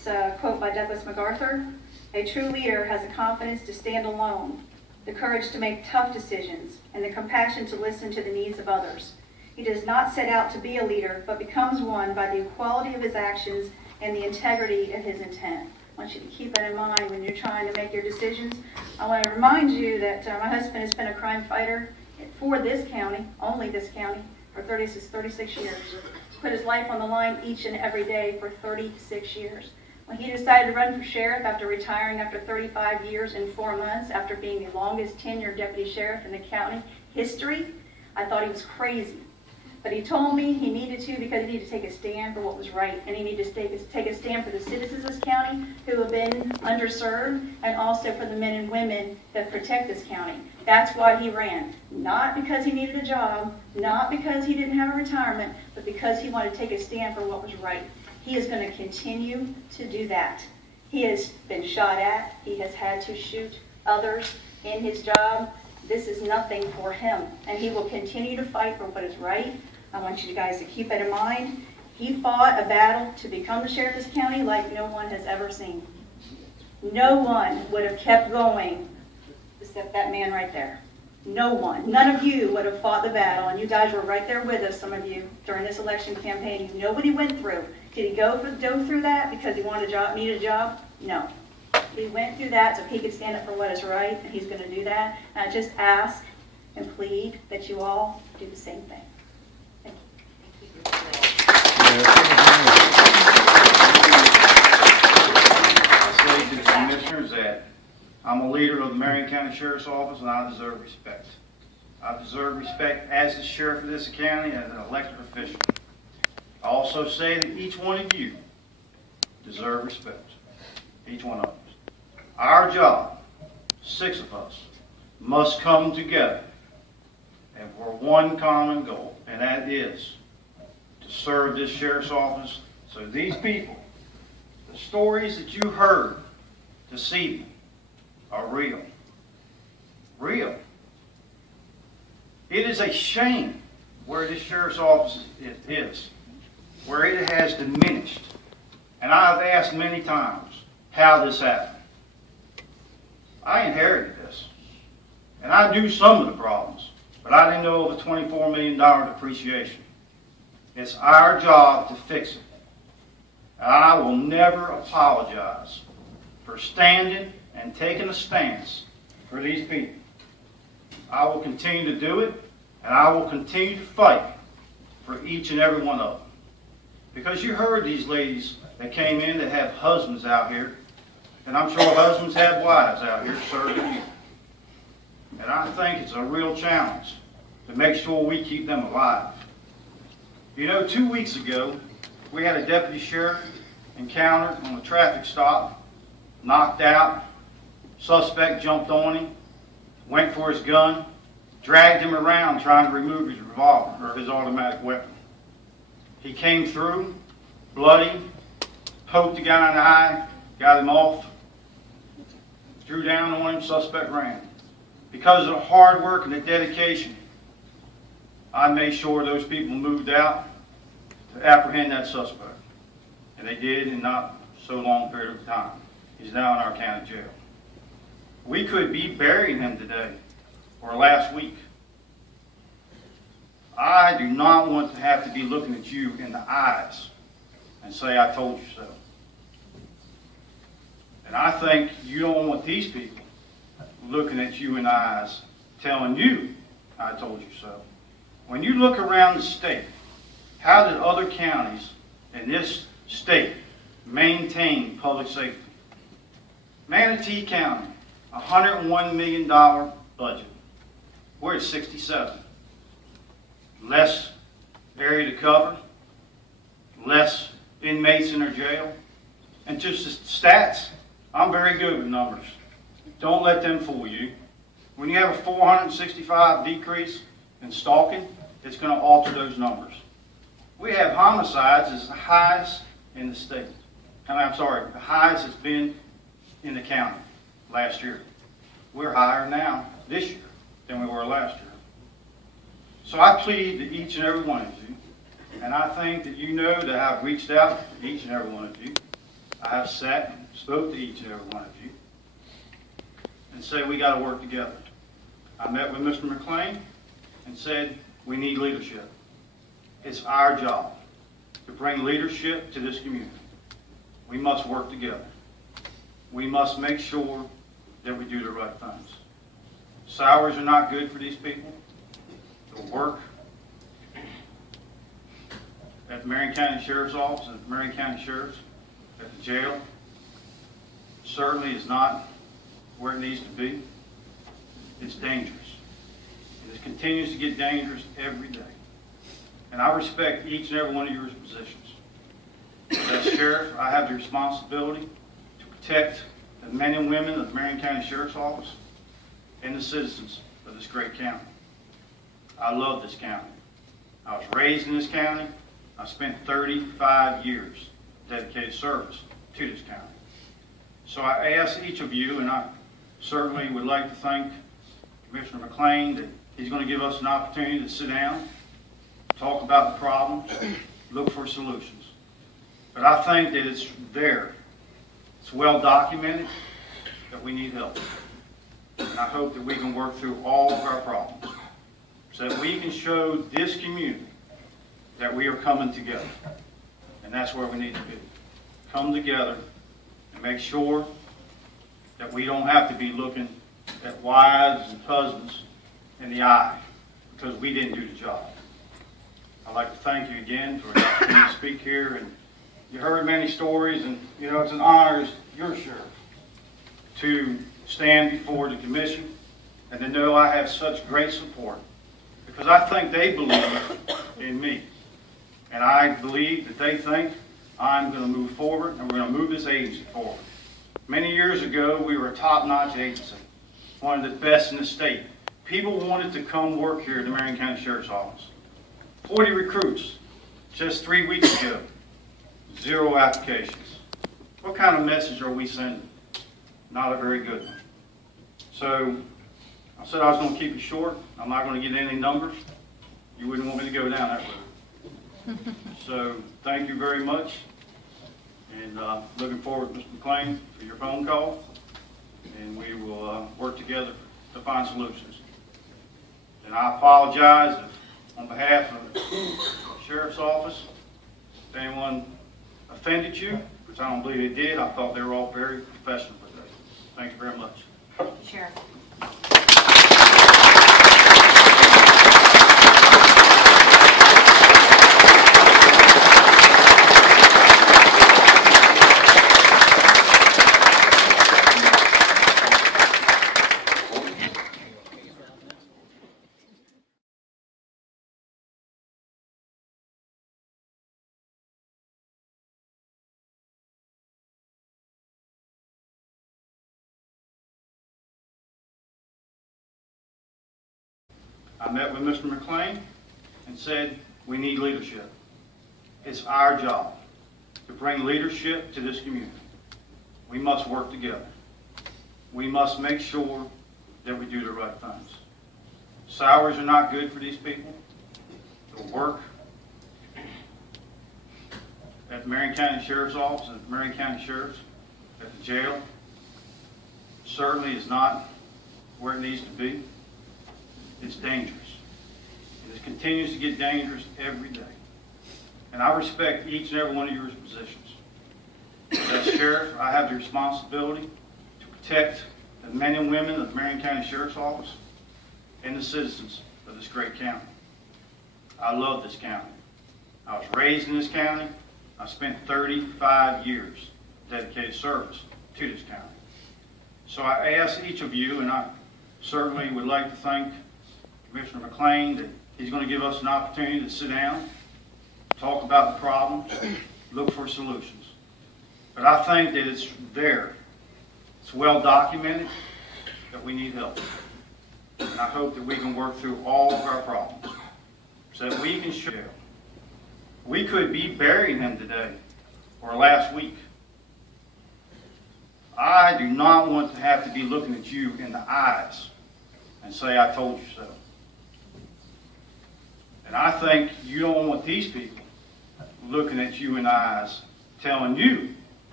It's a quote by Douglas MacArthur. A true leader has the confidence to stand alone, the courage to make tough decisions, and the compassion to listen to the needs of others. He does not set out to be a leader, but becomes one by the equality of his actions and the integrity of his intent. I want you to keep that in mind when you're trying to make your decisions. I want to remind you that my husband has been a crime fighter for this county, only this county, for 36 years. Put his life on the line each and every day for 36 years. When he decided to run for sheriff after retiring after 35 years and 4 months, after being the longest tenured deputy sheriff in the county history, I thought he was crazy. But he told me he needed to because he needed to take a stand for what was right, and he needed to take a stand for the citizens of this county who have been underserved, and also for the men and women that protect this county. That's why he ran. Not because he needed a job, not because he didn't have a retirement, but because he wanted to take a stand for what was right. He is going to continue to do that. He has been shot at. He has had to shoot others in his job. This is nothing for him, and he will continue to fight for what is right. I want you guys to keep that in mind. He fought a battle to become the sheriff of this county like no one has ever seen. No one would have kept going except that man right there. No one. None of you would have fought the battle, and you guys were right there with us, some of you, during this election campaign. Nobody went through. Did he go through that because he wanted a job, needed a job? No. He went through that so he could stand up for what is right, and he's going to do that. And I just ask and plead that you all do the same thing. Thank you. I say to the commissioners that I'm a leader of the Marion County Sheriff's Office, and I deserve respect. I deserve respect as the sheriff of this county, as an elected official. I also say that each one of you deserve respect. Each one of us. Our job, 6 of us, must come together and for one common goal, and that is to serve this sheriff's office so these people, the stories that you heard this evening, are real. Real. It is a shame where this sheriff's office is, where it has diminished. And I have asked many times how this happened. I inherited this. And I knew some of the problems, but I didn't know of a $24 million depreciation. It's our job to fix it. And I will never apologize for standing and taking a stance for these people. I will continue to do it, and I will continue to fight for each and every one of them. Because you heard these ladies that came in that have husbands out here, and I'm sure husbands have wives out here serving you. And I think it's a real challenge to make sure we keep them alive. You know, 2 weeks ago, we had a deputy sheriff encountered on a traffic stop, knocked out, suspect jumped on him, went for his gun, dragged him around trying to remove his revolver or his automatic weapon. He came through, bloody, poked the guy in the eye, got him off, drew down on him, suspect ran. Because of the hard work and the dedication, I made sure those people moved out to apprehend that suspect. And they did in not so long a period of time. He's now in our county jail. We could be burying him today or last week. I do not want to have to be looking at you in the eyes and say, I told you so. And I think you don't want these people looking at you in the eyes telling you, I told you so. When you look around the state, how did other counties in this state maintain public safety? Manatee County, $101 million budget. We're at 67. Less area to cover, less inmates in their jail, and just the stats. I'm very good with numbers. Don't let them fool you. When you have a 465 decrease in stalking, it's going to alter those numbers. We have homicides as the highest in the state. I'm sorry, the highest it's been in the county last year. We're higher now this year than we were last year. So I plead to each and every one of you, and I think that you know that I've reached out to each and every one of you. I have sat and spoke to each and every one of you and said we got to work together. I met with Mr. McLean and said we need leadership. It's our job to bring leadership to this community. We must work together. We must make sure that we do the right things. Salaries are not good for these people. The work at the Marion County Sheriff's Office, at the Marion County Sheriff's, at the jail, certainly is not where it needs to be. It's dangerous. It continues to get dangerous every day. And I respect each and every one of your positions. As sheriff, I have the responsibility to protect the men and women of the Marion County Sheriff's Office and the citizens of this great county. I love this county. I was raised in this county. I spent 35 years dedicated service to this county. So I ask each of you, and I certainly would like to thank Commissioner McLean that he's going to give us an opportunity to sit down, talk about the problems, look for solutions. But I think that it's there. It's well documented that we need help. And I hope that we can work through all of our problems so that we can show this community that we are coming together. And that's where we need to be. Come together and make sure that we don't have to be looking at wives and husbands in the eye because we didn't do the job. I'd like to thank you again for the opportunity to speak here. And you heard many stories, and it's an honor as your sheriff to stand before the commission and to know I have such great support because I think they believe in me. And I believe that they think I'm going to move forward and we're going to move this agency forward. Many years ago, we were a top-notch agency, one of the best in the state. People wanted to come work here at the Marion County Sheriff's Office. 40 recruits just 3 weeks ago, 0 applications. What kind of message are we sending? Not a very good one. So I said I was going to keep it short. I'm not going to get any numbers. You wouldn't want me to go down that road. So thank you very much. And looking forward, Mr. McLean, for your phone call. And we will work together to find solutions. And I apologize if, on behalf of the Sheriff's Office, if anyone offended you, which I don't believe they did. I thought they were all very professional today. Thank you very much. Sheriff. I met with Mr. McLean and said we need leadership. It's our job to bring leadership to this community. We must work together. We must make sure that we do the right things. Salaries are not good for these people. The work at the Marion County Sheriff's Office, at the Marion County Sheriff's, at the jail, certainly is not where it needs to be. It's dangerous. It continues to get dangerous every day. And I respect each and every one of your positions. As sheriff, I have the responsibility to protect the men and women of the Marion County Sheriff's Office and the citizens of this great county. I love this county. I was raised in this county. I spent 35 years dedicated service to this county. So I ask each of you, and I certainly would like to thank Commissioner McLean that he's going to give us an opportunity to sit down, talk about the problems, look for solutions. But I think that it's there. It's well documented that we need help. And I hope that we can work through all of our problems so that we can show. We could be burying him today or last week. I do not want to have to be looking at you in the eyes and say, I told you so. And I think you don't want these people looking at you in the eyes telling you,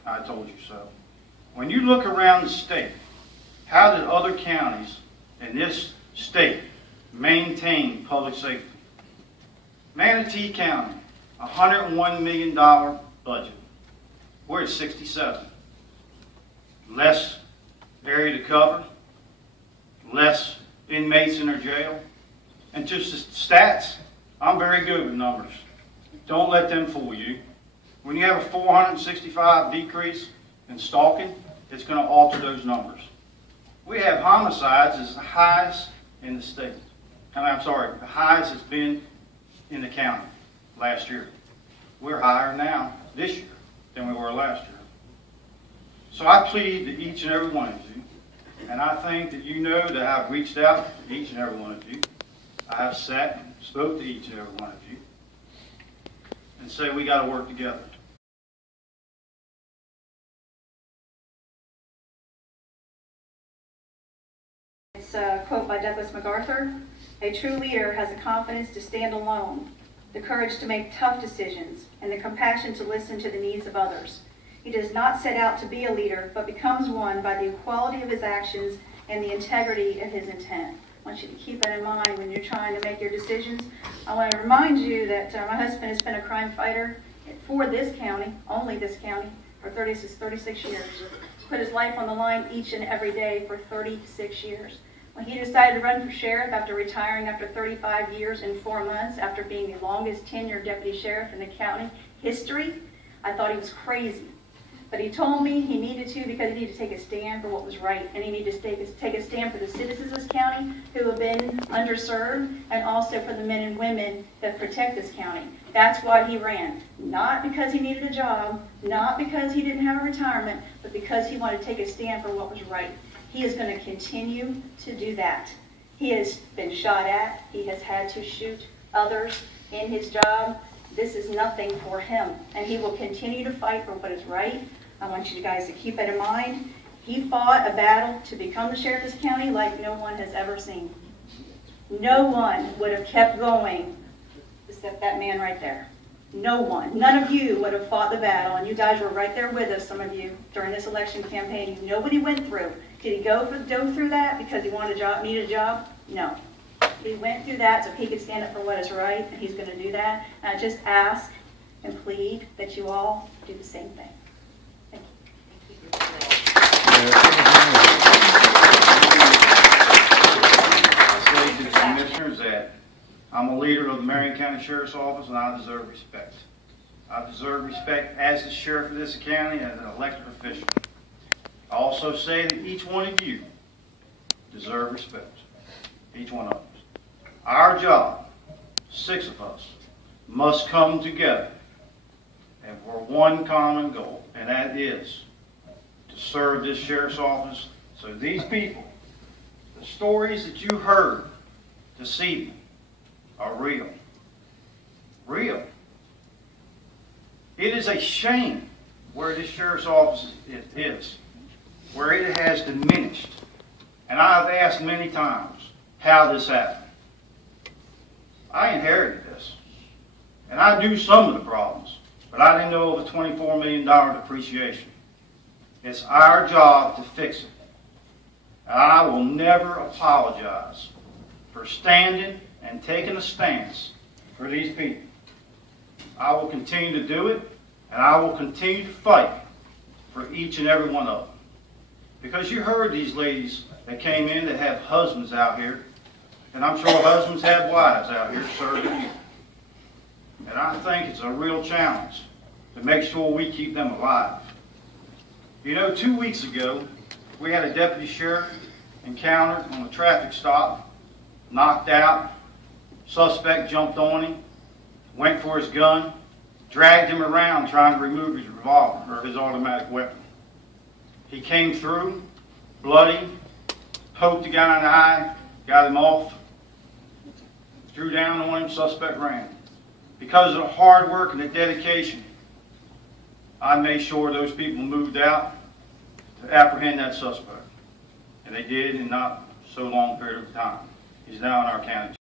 I told you so. When you look around the state, how did other counties in this state maintain public safety? Manatee County, $101 million budget. We're at 67. Less area to cover, less inmates in their jail. And just the stats, I'm very good with numbers. Don't let them fool you. When you have a 465 decrease in stalking, it's going to alter those numbers. We have homicides as the highest in the state. I'm sorry, the highest it's been in the county last year. We're higher now this year than we were last year. So I plead to each and every one of you, and I think that you know that I've reached out to each and every one of you. I have sat and spoke to each and every one of you and say we got to work together. It's a quote by Douglas MacArthur. A true leader has the confidence to stand alone, the courage to make tough decisions, and the compassion to listen to the needs of others. He does not set out to be a leader, but becomes one by the equality of his actions and the integrity of his intent. I want you to keep that in mind when you're trying to make your decisions. I want to remind you that my husband has been a crime fighter for this county, only this county, for 36 years. Put his life on the line each and every day for 36 years. When he decided to run for sheriff after retiring after 35 years and 4 months, after being the longest tenured deputy sheriff in the county history, I thought he was crazy. But he told me he needed to because he needed to take a stand for what was right, and he needed to take a stand for the citizens of this county who have been underserved, and also for the men and women that protect this county. That's why he ran. Not because he needed a job, not because he didn't have a retirement, but because he wanted to take a stand for what was right. He is going to continue to do that. He has been shot at. He has had to shoot others in his job. This is nothing for him, and he will continue to fight for what is right. I want you guys to keep that in mind. He fought a battle to become the sheriff of this county like no one has ever seen. No one would have kept going except that man right there. No one. None of you would have fought the battle, and you guys were right there with us, some of you, during this election campaign. Nobody went through. Did he go through that because he wanted a job, needed a job? No. He went through that so he could stand up for what is right, and he's going to do that. And I just ask and plead that you all do the same thing. Thank you. I say to the commissioners that I'm a leader of the Marion County Sheriff's Office, and I deserve respect. I deserve respect as the sheriff of this county, as an elected official. I also say that each one of you deserve respect. Each one of us. Our job, 6 of us, must come together and for one common goal, and that is to serve this sheriff's office so these people, the stories that you heard this evening, are real. Real. It is a shame where this sheriff's office is, where it has diminished. And I have asked many times how this happened. I inherited this, and I knew some of the problems, but I didn't know of a $24 million depreciation. It's our job to fix it. And I will never apologize for standing and taking a stance for these people. I will continue to do it, and I will continue to fight for each and every one of them. Because you heard these ladies that came in that have husbands out here, and I'm sure husbands have wives out here serving you. And I think it's a real challenge to make sure we keep them alive. You know, 2 weeks ago, we had a deputy sheriff encountered on a traffic stop, knocked out, suspect jumped on him, went for his gun, dragged him around trying to remove his revolver or his automatic weapon. He came through, bloody, poked the guy in the eye, got him off, drew down on him, suspect ran. Because of the hard work and the dedication, I made sure those people moved out to apprehend that suspect. And they did in not so long period of time. He's now in our county.